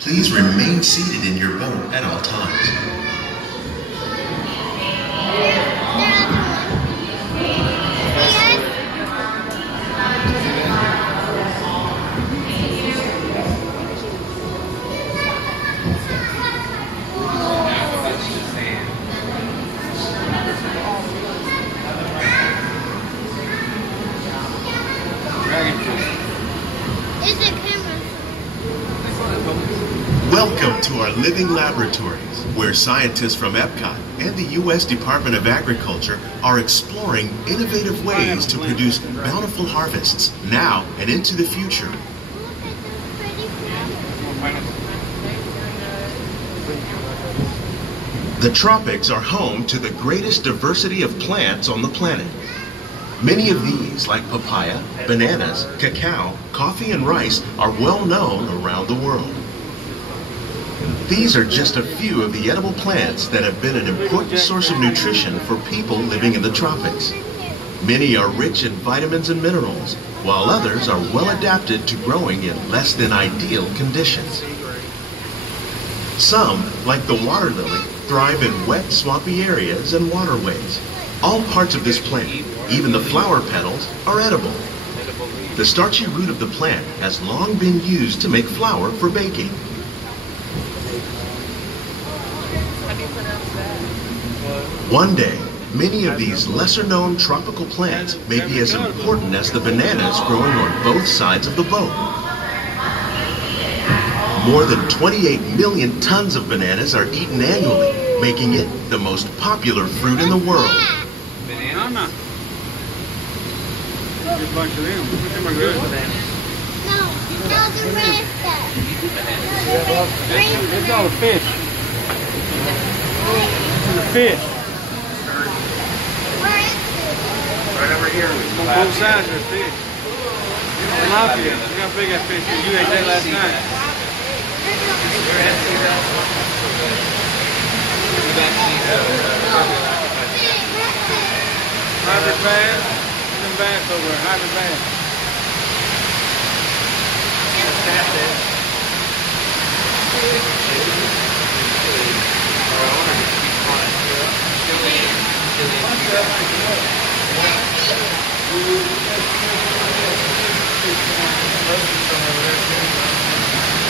Please remain seated in your boat at all times. Welcome to our living laboratories, where scientists from Epcot and the U.S. Department of Agriculture are exploring innovative ways to produce bountiful harvests now and into the future. The tropics are home to the greatest diversity of plants on the planet. Many of these, like papaya, bananas, cacao, coffee, and rice, are well known around the world. These are just a few of the edible plants that have been an important source of nutrition for people living in the tropics. Many are rich in vitamins and minerals, while others are well adapted to growing in less than ideal conditions. Some, like the water lily, thrive in wet, swampy areas and waterways. All parts of this plant, even the flower petals, are edible. The starchy root of the plant has long been used to make flour for baking. One day, many of these lesser-known tropical plants may be as important as the bananas growing on both sides of the boat. More than 28 million tons of bananas are eaten annually, making it the most popular fruit in the world. Banana? There's a bunch of them. Them are good. No, the red stuff. It's all the fish. This is a fish. Where is it? Right over here. On both sides are fish. Tilapia. Look how big that fish is. You ate that last night. Hybrid bass. Look at them bass over there. Hybrid bass.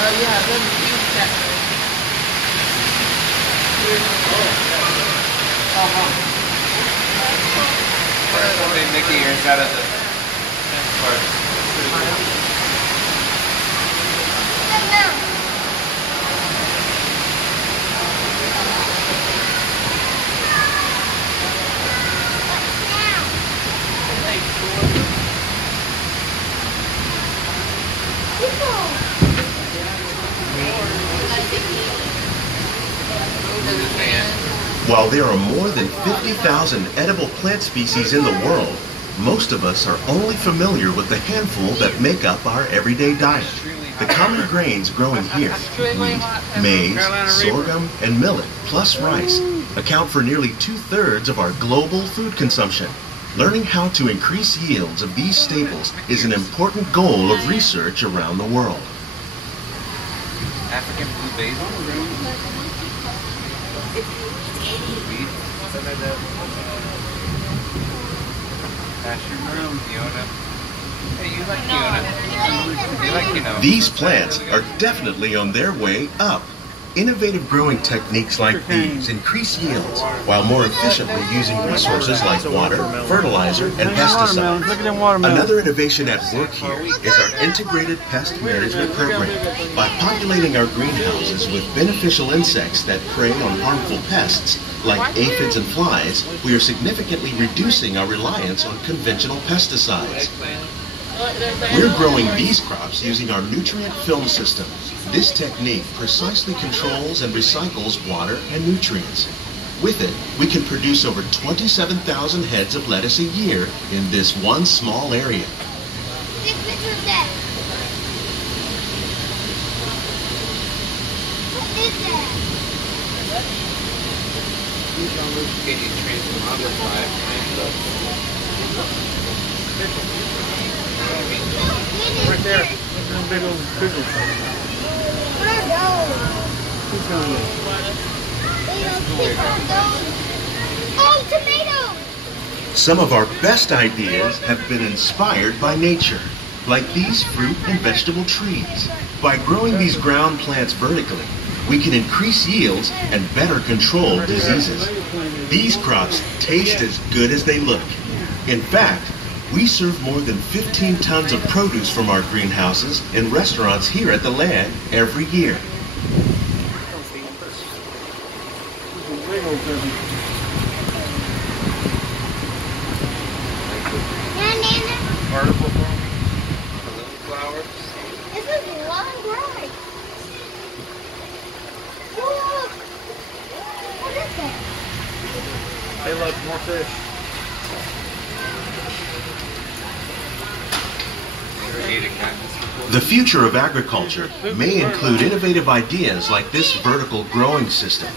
Oh yeah, those huge peppers. Somebody Mickey ears out of the part. While there are more than 50,000 edible plant species in the world, most of us are only familiar with the handful that make up our everyday diet. The common grains growing here, wheat, maize, sorghum, and millet, plus rice, account for nearly 2/3 of our global food consumption. Learning how to increase yields of these staples is an important goal of research around the world. African blue basil. Mushroom, quinoa. Hey, you like quinoa. You like quinoa. These plants are definitely on their way up. Innovative growing techniques like these increase yields while more efficiently using resources like water, fertilizer, and pesticides. Another innovation at work here is our integrated pest management program. By populating our greenhouses with beneficial insects that prey on harmful pests like aphids and flies, we are significantly reducing our reliance on conventional pesticides. We're growing these crops using our nutrient film system. This technique precisely controls and recycles water and nutrients. With it, we can produce over 27,000 heads of lettuce a year in this one small area. Take picture of that. What is that? Can you train some other five Right there. Big old pickle. What are those? Oh, tomatoes! Some of our best ideas have been inspired by nature, like these fruit and vegetable trees. By growing these ground plants vertically, we can increase yields and better control diseases. These crops taste as good as they look. In fact, we serve more than 15 tons of produce from our greenhouses in restaurants here at the land every year. Article form. The little flowers. This is long growing. Look! What is that? They love more fish. The future of agriculture may include innovative ideas like this vertical growing system.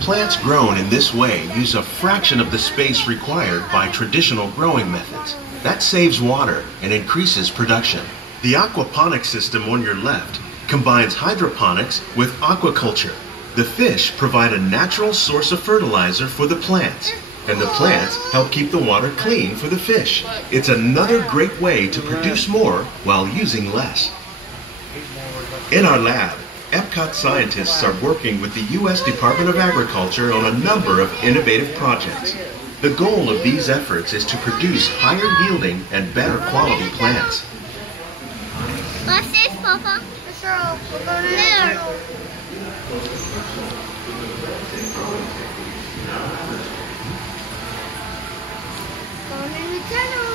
Plants grown in this way use a fraction of the space required by traditional growing methods. That saves water and increases production. The aquaponics system on your left combines hydroponics with aquaculture. The fish provide a natural source of fertilizer for the plants, and the plants help keep the water clean for the fish. It's another great way to produce more while using less. In our lab, Epcot scientists are working with the U.S. Department of Agriculture on a number of innovative projects. The goal of these efforts is to produce higher yielding and better quality plants. What's this, Papa? There. Going in the tunnel.